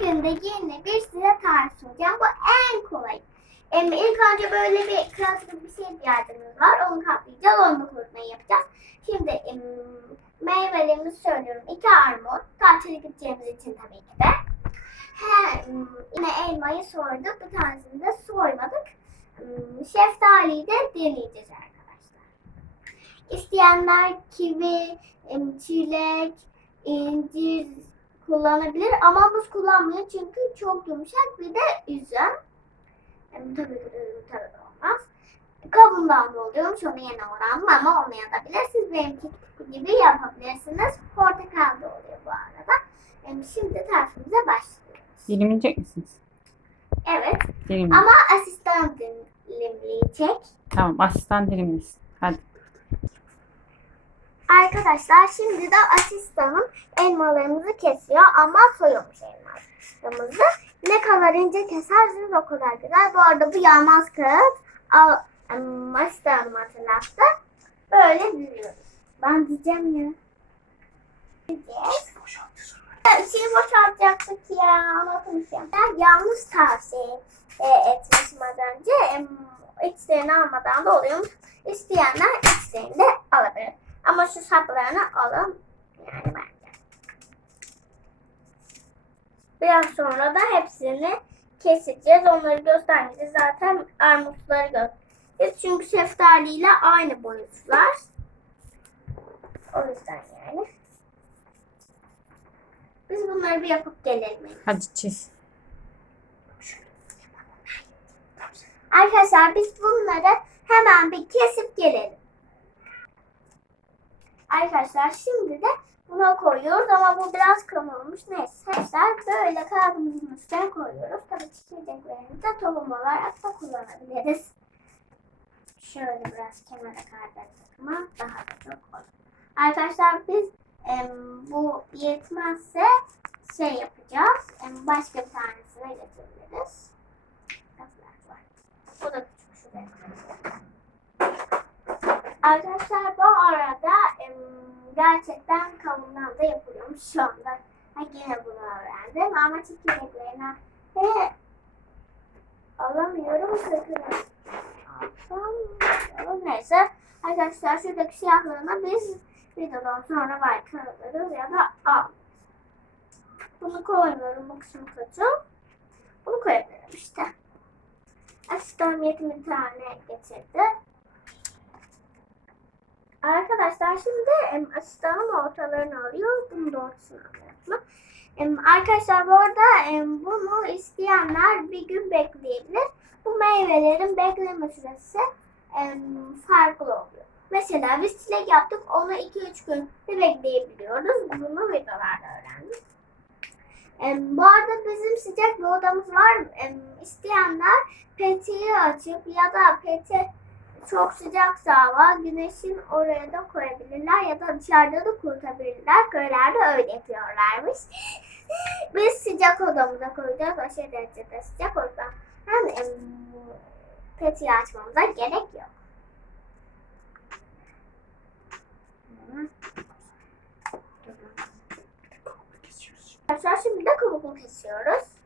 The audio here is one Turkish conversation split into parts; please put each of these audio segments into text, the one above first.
Bugün de yeni bir size tarif soracağım. Bu en kolay. Em, ilk önce böyle bir klasik bir şey ihtiyacımız var. Onu kaplayacağız. Onu kurutmayı yapacağız. Şimdi em, meyvelerimizi söylüyorum. İki armut. Tarçını gideceğimiz için tabii ki de. He, yine elmayı soyduk. Bir tanesini de soymadık. Em, Şeftaliyi de deneyeceğiz arkadaşlar. İsteyenler kivi, çilek, incir kullanabilir ama muz kullanmıyor çünkü çok yumuşak bir de üzüm. Em, tabii ki de üzüm tabii olmaz. Kabuğundan doluyorum. Şunu yine oranım ama olmayabilir. Siz benimki gibi yapabilirsiniz. Portakal da oluyor bu arada. Em, Şimdi tarifimize başlıyoruz. Dilimleyecek misiniz? Evet Dilimle. ama asistan dilimleyecek. Tamam asistan dilimlesin. Arkadaşlar şimdi de asistanım elmalarımızı kesiyor ama soyulmuş elmalarımızı. Ne kadar ince keserseniz o kadar güzel. Bu arada bu yağmaz kağıt. Asistanım hatırlattı. Böyle düzüyoruz. Ben diyeceğim ya. Diyeceğiz. Şeyi boşaltacaktık ya. Anlatmışım. Ben yalnız tavsiye e, etmişim az önce. İçlerini almadan da oluyormuş. İsteyenler içlerini de alabilir. Ama şu saplarını alın. Yani bence. Biraz sonra da hepsini keseceğiz. Onları göstermeyeceğiz. Zaten armutları göstereceğiz. Çünkü şeftali ile aynı boyutlar. O yüzden yani. Biz bunları bir yapıp gelelim. Hadi çiz. Arkadaşlar biz bunları hemen bir kesip gelelim. Arkadaşlar şimdi de buna koyuyoruz ama bu biraz kalın. Neyse arkadaşlar böyle kağıdımızın üstüne koyuyoruz. Tabii çekirdeklerimizi de tohum olarak da kullanabiliriz. Şöyle biraz kenara kaydettik ama daha da çok olur. Arkadaşlar biz em, bu yetmezse şey yapacağız. Em, başka bir tanesine getirebiliriz. Bu da küçük şuraya koyalım. Arkadaşlar bu arada gerçekten kavundan da yapılıyormuş şu anda. Ha, yine bunu öğrendim ama çekirdeklerine ve alamıyorum sakın. Alsam neyse. Arkadaşlar şuradaki siyahlarına biz videodan sonra belki alırız ya da al. Bunu koymuyorum bu kısmı kötü. Bunu koyabilirim işte. Asistan yetimi tane getirdi. Arkadaşlar şimdi em, asistanım ortalarını alıyor. Bunu da ortasını arkadaşlar bu arada em, bunu isteyenler bir gün bekleyebilir. Bu meyvelerin bekleme süresi em, farklı oluyor. Mesela biz çilek yaptık. Onu 2-3 gün de bekleyebiliyoruz. Bunu videolarda öğrendik. Em, bu arada bizim sıcak bir odamız var. Em, isteyenler petiyi açıp ya da peti çok sıcaksa hava güneşin oraya da koyabilirler ya da dışarıda da kurutabilirler. Köylerde öyle yapıyorlarmış. Biz sıcak odamıza koyacağız. Aşırı derecede sıcak o yüzden hem em, petiyi açmamıza gerek yok. Arkadaşlar şimdi de kabuklu kesiyoruz.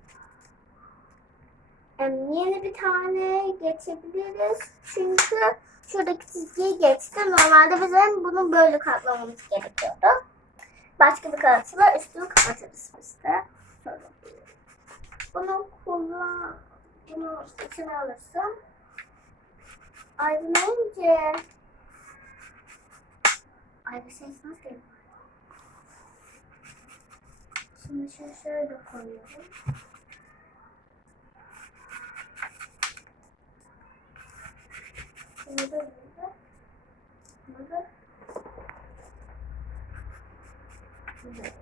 Yeni bir tane geçebiliriz. Çünkü şuradaki çizgiyi geçti. Normalde bizim bunu böyle katlamamız gerekiyordu. Başka bir kağıtla üstünü kapatırız biz de. Bunu kullan... Bunu içine alırsın. Ay bu neyince? Ay bu ses nasıl? Şimdi şöyle koyuyorum. Burada. Bunu da böyle.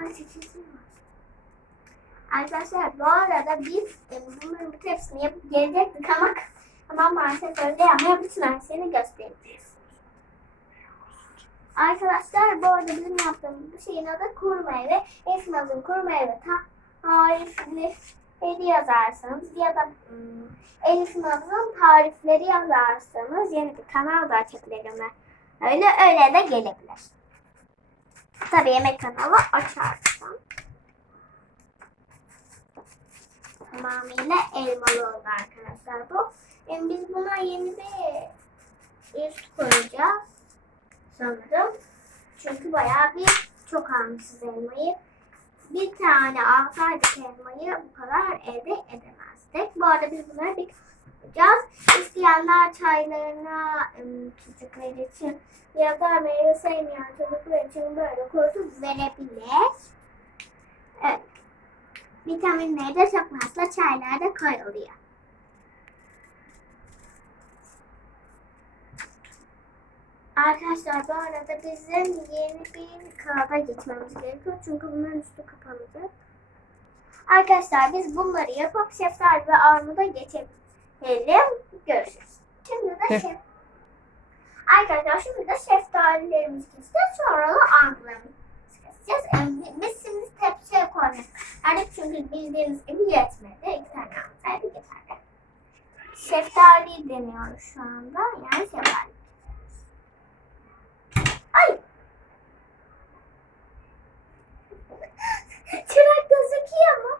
Ay seçilsin. Arkadaşlar bu arada biz e, bunların bütün hepsini yapıp gelecektik ama ama maalesef öyle yapmaya bütün her şeyini göstereceğiz. Arkadaşlar bu arada bizim yaptığımız bu şeyin adı kuru meyve. Esmaz'ın kuru meyve tarifleri yazarsanız ya da hmm, Elif Naz'ın tarifleri yazarsanız yeni bir kanal da açabilirim. Öyle öyle de gelebilir. Tabii yemek kanalı açarsam. tamamıyla elmalı oldu arkadaşlar bu. Em, biz buna yeni bir üst koyacağız sanırım. Çünkü bayağı bir çok almışız elmayı. Bir tane alsaydık elmayı bu kadar elde edemezdik. Bu arada biz bunları bir yapacağız. İsteyenler çaylarına çocuklar için ya da meyve sevmeyen çocuklar için böyle koyup verebilir. Evet. Vitaminleri de çok fazla çaylarda koyuluyor. Arkadaşlar bu arada bizim yeni bir kağıda gitmemiz gerekiyor. Çünkü bunların üstü kapanacak. Arkadaşlar biz bunları yapıp şeftali ve armuda geçelim. Görüşürüz. Şimdi de Evet. şef... Arkadaşlar şimdi de şeftalilerimizi keseceğiz. Sonra da armularımızı keseceğiz. Ee, Biz şimdi tepsiye koymak istedik. Çünkü bildiğiniz gibi yetmedi. İki tane alsaydık yeterli. Şeftali deniyoruz şu anda. Yani şeftali. Ay! Çırak gözüküyor mu?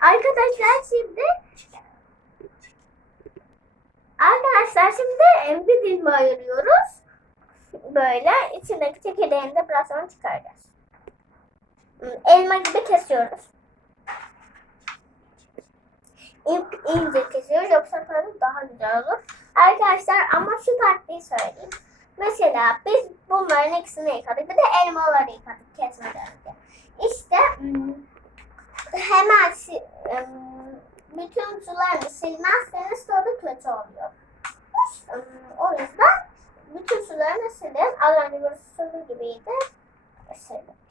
Arkadaşlar şimdi Arkadaşlar şimdi bir ayırıyoruz. Böyle içindeki çekirdeğini de biraz sonra çıkaracağız. Elma gibi kesiyoruz. İnce kesiyoruz yoksa tadı daha güzel olur. Arkadaşlar ama şu taktiği söyleyeyim. Mesela biz bunların ikisini yıkadık. Bir de elmaları yıkadık kesmeden önce. İşte hemen bütün sularını silmezseniz tadı kötü oluyor. O yüzden bütün sularını silin. Az önce böyle sulu gibiydi. Silin.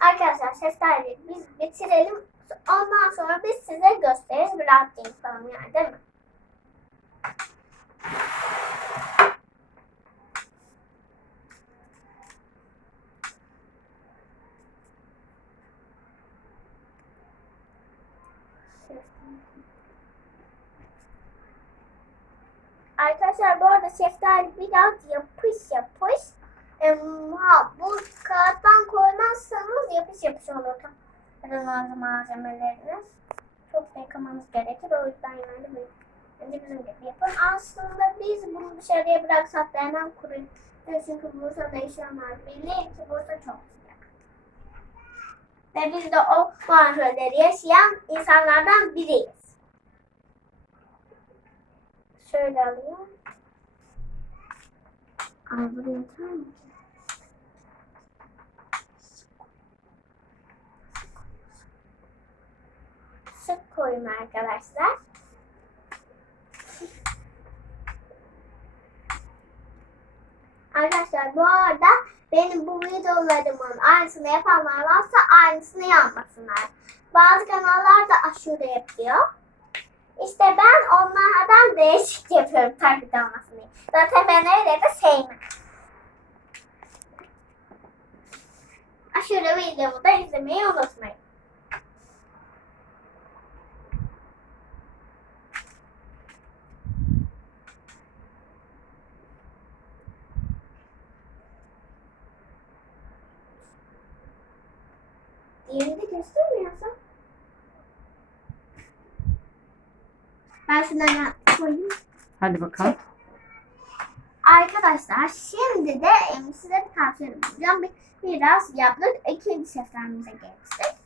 Arkadaşlar şeftaliyi biz bitirelim. Ondan sonra biz size gösteririz. Rahatlayın falan yani değil mi? Arkadaşlar bu arada şeftali biraz yapış yapış. Em, ha, bu kağıttan koymazsanız yapış yapış olur. Aranızda malzemeleriniz. Çok yıkamanız gerekir. O yüzden yani bir, bence bizim gibi yapın. Aslında biz bunu dışarıya bıraksak da hemen kuruyor. Çünkü Bursa'da yaşayanlar bilir ki Bursa çok sıcak. Ve biz de o manzaraları yaşayan insanlardan biriyiz. Şöyle alayım. Ay buraya yeter mi? Sık koyun arkadaşlar. Arkadaşlar bu arada benim bu videolarımın aynısını yapanlar varsa aynısını yapmasınlar. Bazı kanallar da aşure yapıyor. İşte ben onlardan değişik yapıyorum taklit olmasını. Zaten ben öyle de sevmem. Aşure videomu da izlemeyi unutmayın. Şunları koyayım. Hadi bakalım. Arkadaşlar şimdi de em, size bir tavsiye bulacağım. Bir, biraz yaptık. İkinci şeflerimize geçtik.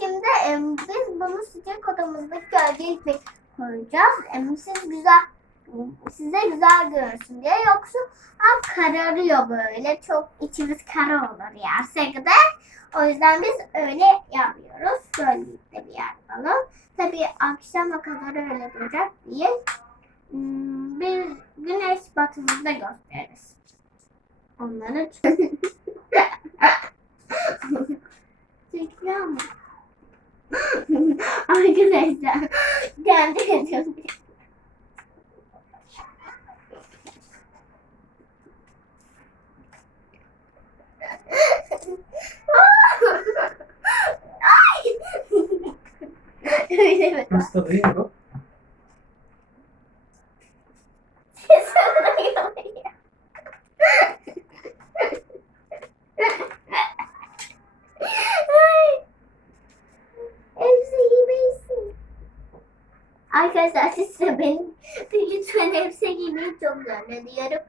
Şimdi em, biz bunu sıcak odamızdaki gölgelikle koyacağız. Siz güzel size güzel görünsün diye yoksa ha, kararıyor böyle. Çok içimiz kara olur yersek de. O yüzden biz öyle yapıyoruz. Gölgelikte bir yer alalım. Tabii akşama kadar öyle duracak diye Hmm, bir güneş batımını da gösteririz. Onları Çekiyor mu? Arkadaşlar kendi Öyle mi? Hasta değil bu. Arkadaşlar siz de benim lütfen hepsi giymeyi çok zannediyorum.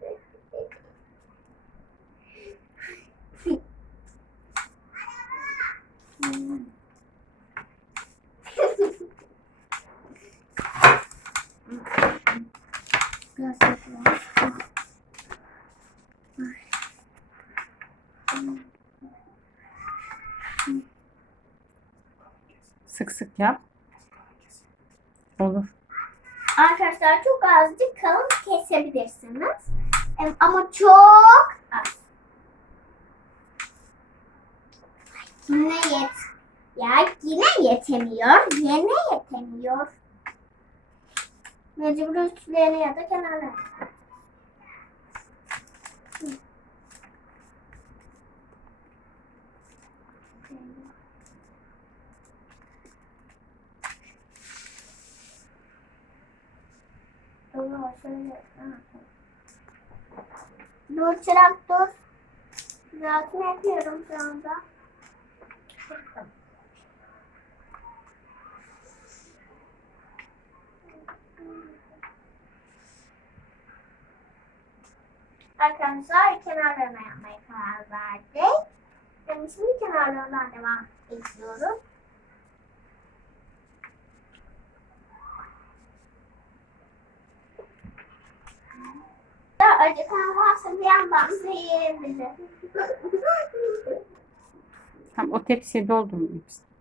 Sık sık yap. Olur. Arkadaşlar çok azıcık kalın kesebilirsiniz. Ama çok az. Yine yet. Ya yine yetemiyor. Yine yetemiyor. Mecbur üstlerine ya da ha. Dur çırak dur. Zaten yapıyorum şu anda. Arkadaşlar kenarlarına yapmaya karar verdik. Yani şimdi kenarlarından devam ediyoruz. Acıkan varsa bir yandan da yiyebilir. Tam o tepsiye doldurun hepsini.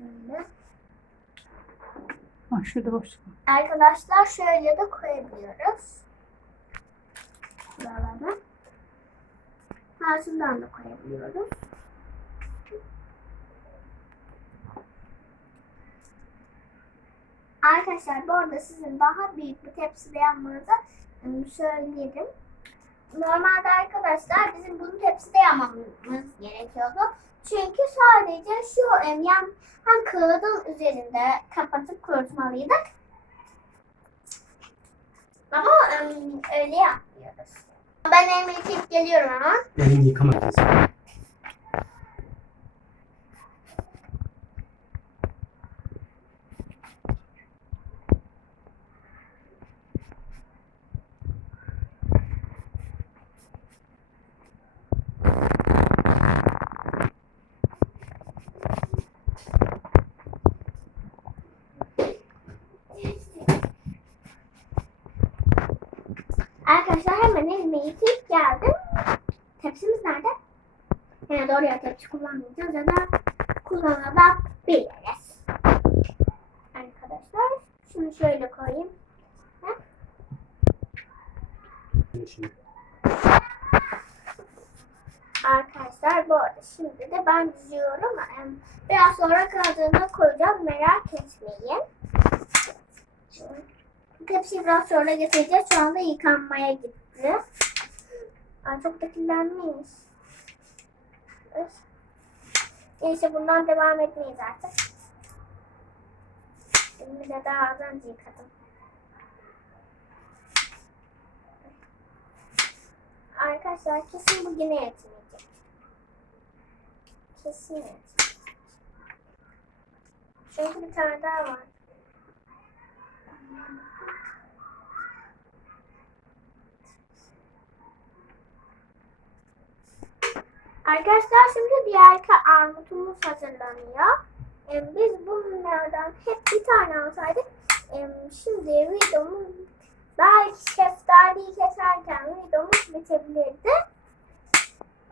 Şöyle. Ah şurada boşluk var. Arkadaşlar şöyle de koyabiliyoruz. Buralara. Ağzından da koyabiliyoruz. Arkadaşlar bu arada sizin daha büyük bir tepside yapmanızı ım, söylerim. Normalde arkadaşlar bizim bunu tepside yapmamız gerekiyordu. Çünkü sadece şu yan hem kağıdın üzerinde kapatıp kurutmalıydık. Ama öyle yapmıyoruz. Ben elimi geliyorum ama. Elini yıkama makinesi. Arkadaşlar hemen elimi yıkayıp geldim. Tepsimiz nerede? Yani doğru ya tepsi kullanmayacağız ya da kullanabiliriz. Arkadaşlar şunu şöyle koyayım. Arkadaşlar bu arada şimdi de ben diziyorum. Biraz sonra kaldığında koyacağım merak etmeyin. Şimdi Tepsiyi biraz sonra getireceğiz. Şu anda yıkanmaya gitti. Ay çok da kirlenmiş. Neyse bundan devam etmeyiz artık. Elimi de daha az önce yıkadım. Arkadaşlar kesin bugüne yetmeyecek. Kesin yetmeyecek. Çünkü bir tane daha var. Arkadaşlar şimdi diğer armutumuz hazırlanıyor. Ee, biz bunlardan hep bir tane alsaydık ee, şimdi videomuz belki şeftaliyi keserken videomuz bitebilirdi.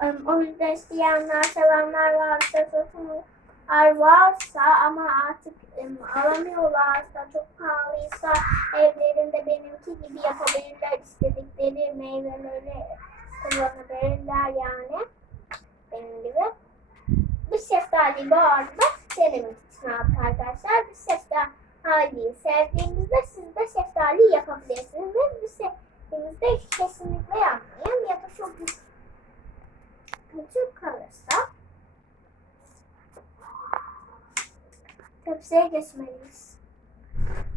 Ee, o yüzden isteyenler, sevenler varsa, satanlar varsa ama artık em, alamıyorlarsa, çok pahalıysa evlerinde benimki gibi yapabilirler istedikleri meyveleri kullanabilirler yani benim gibi. Biz şeftaliyi bu arada denemek için aldık arkadaşlar. Biz şeftaliyi sevdiğimizde siz de şeftali yapabilirsiniz. Ve biz sevdiğimizde kesinlikle yapmayın. Ya da çok kötü kalırsa tepsiye geçmeliyiz.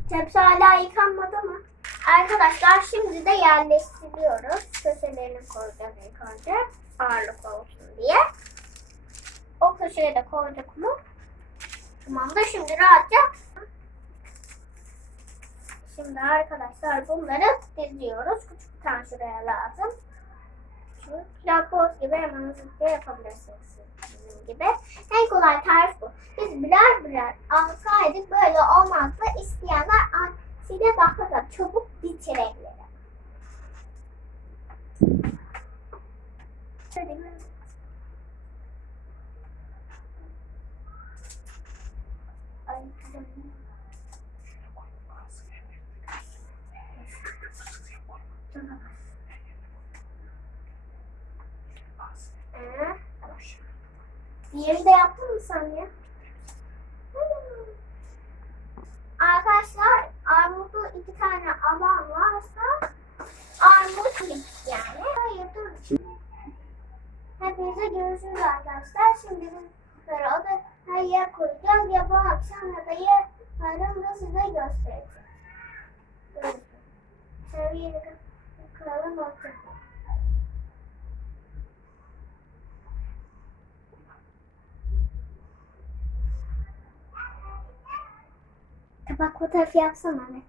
Tepsi hala yıkanmadı mı? Arkadaşlar şimdi de yerleştiriyoruz. Köşelerini koyacağız ilk önce. ağırlık olsun diye. O köşeye de koyduk mu? Tamam da şimdi rahatça Şimdi arkadaşlar bunları diziyoruz. Küçük bir tane şuraya lazım. Şu pilav gibi hemen hızlıca yapabilirsiniz bizim gibi. En kolay tarif bu. Biz birer birer alsaydık böyle olmazdı. İsteyenler aksine daha da çabuk bitirebilir. Şöyle bir- Ay, güzel. Ee, Diğeri de yaptın mı sen ya? Arkadaşlar armudu iki tane alan varsa armut yani. Hayır dur. Hepinize görüşürüz arkadaşlar. Şimdi biz da her yer koyacağız. Ya bu akşam ya da yarın da size. Görüşürüz. Sevgiyle kalın hoşçakalın. Tabak fotoğrafı yapsana anne.